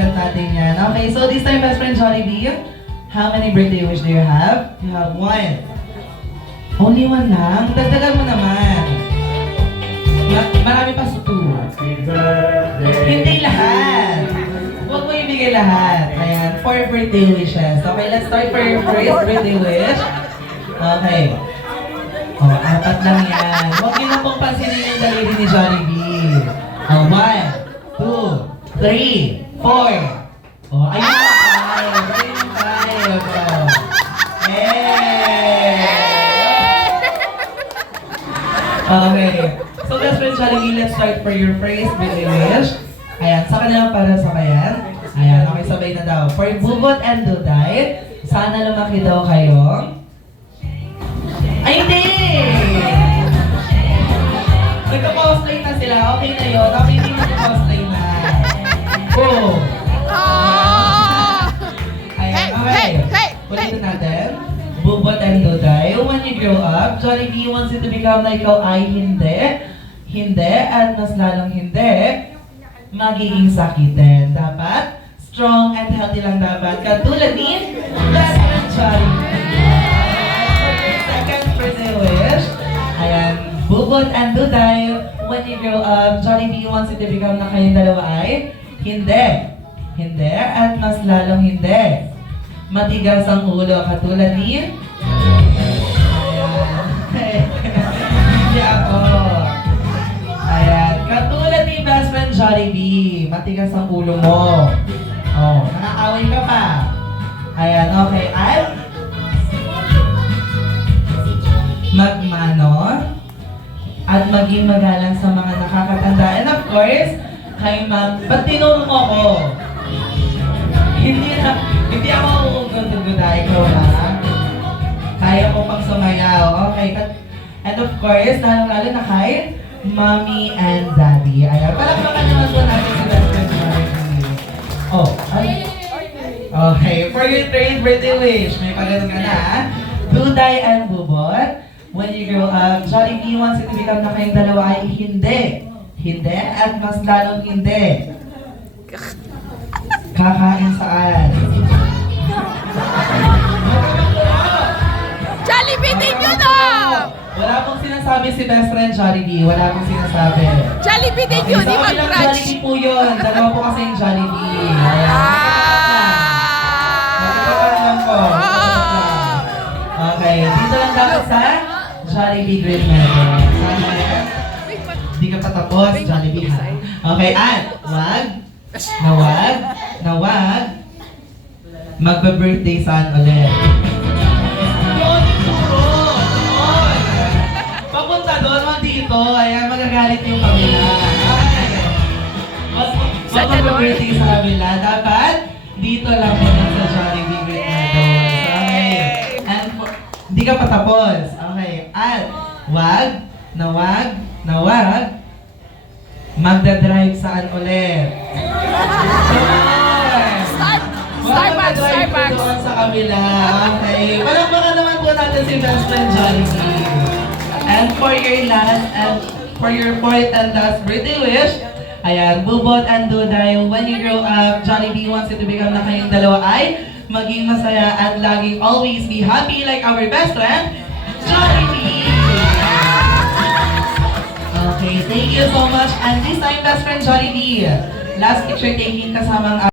rent natin yan. Okay, so this time, best friend Jollibee, how many birthday wish do you have? You have one. Only one lang? Dagdagan mo naman. Marami pa sa two. Hindi lahat. Huwag mo ibigay lahat. Ayan, 4 birthday wishes. Okay, let's start for your first birthday wish. Okay. Oh, 4 lang yan. Huwag niyo na pong pansinin yung daliri ni Jollibee. Oh, 1, 2, 3, 4. Oh, ayun na 5. Ayun yung 5. Oh. Hey! Okay. So, best friend Jollibee, let's start for your first birthday wish. Ayan, sa kanila para sa bayan. Ayan, okay, sabay na daw. For Bubot and Duday, sana lumaki daw kayo. Ay, hindi! Nagka-cosplay na sila. Okay na yun. Okay, hindi nagka-cosplay na. Oh! Ayan, okay. Ulitin natin. Bubot and Duday, when you grow up, Jollibee wants you to become na ikaw ay hindi. Hindi, at mas lalong hindi, magiging sakitin. Dapat, strong and healthy lang dapat. Katulad ni best friend Jollibee. Second birthday wish. Ayan, Bubot and Duday, when you grow up, Jollibee wants you to become na kayong dalawa ay hindi. Hindi, at mas lalong hindi. Matigas ang ulo, katulad ni hindi ako. Ayan, katulad ni best friend Jollibee, matigas ang ulo mo. Oh, nakakaway ka pa. Ayan, okay. At magmano at maging magalang sa mga nakakatanda. And of course, kay ma'am, ba't tinuro mo ako? Hindi ako uuguguday ko na. Kaya ko pang sumayaw. Okay. And of course, lalo na kay mommy and daddy. Ayan. Palakpakan naman po natin si best friend Jollibee. Oh. Okay. For your third birthday wish, may pagano'n ka na. Duday and Bubot, when you grow up, Jollibee wants you to become na kayong dalawa ay hindi. Hindi at mas lalong hindi. Kakain saan? Jollibee din yun Wala pong sinasabi si best friend Jollibee. Wala pong sinasabi. Jollibee din yun, di so, ilang mag-crunch. Jollibee po yun. Dalawa po kasi yung Jollibee. Magkakaroon lang po. Okay, dito lang dapat sa Jollibee Green Medal. Hindi ka pa tapos, Jollibee ha. Okay, at wag, magba-birthday saan ulit? Papunta doon, wag dito. Ayan, magagalit yung kabila. Wag magba-birthday sa kabila. Dapat, dito lang po sa Jollibee Great Meadows. Okay. And hindi ka patapos. Okay. At wag, magdadrive saan ulit? Starbucks. Doon sa kabila. Okay. Palakpakan naman po natin si best friend Jollibee. And for your fourth and last birthday wish, ayan, Bubot and Duday, when you grow up, Jollibee wants you to become na kayong dalawa ay maging masaya at laging always be happy like our best friend, Jollibee. Okay, thank you so much. And this time, best friend Jollibee, last picture taking kasamang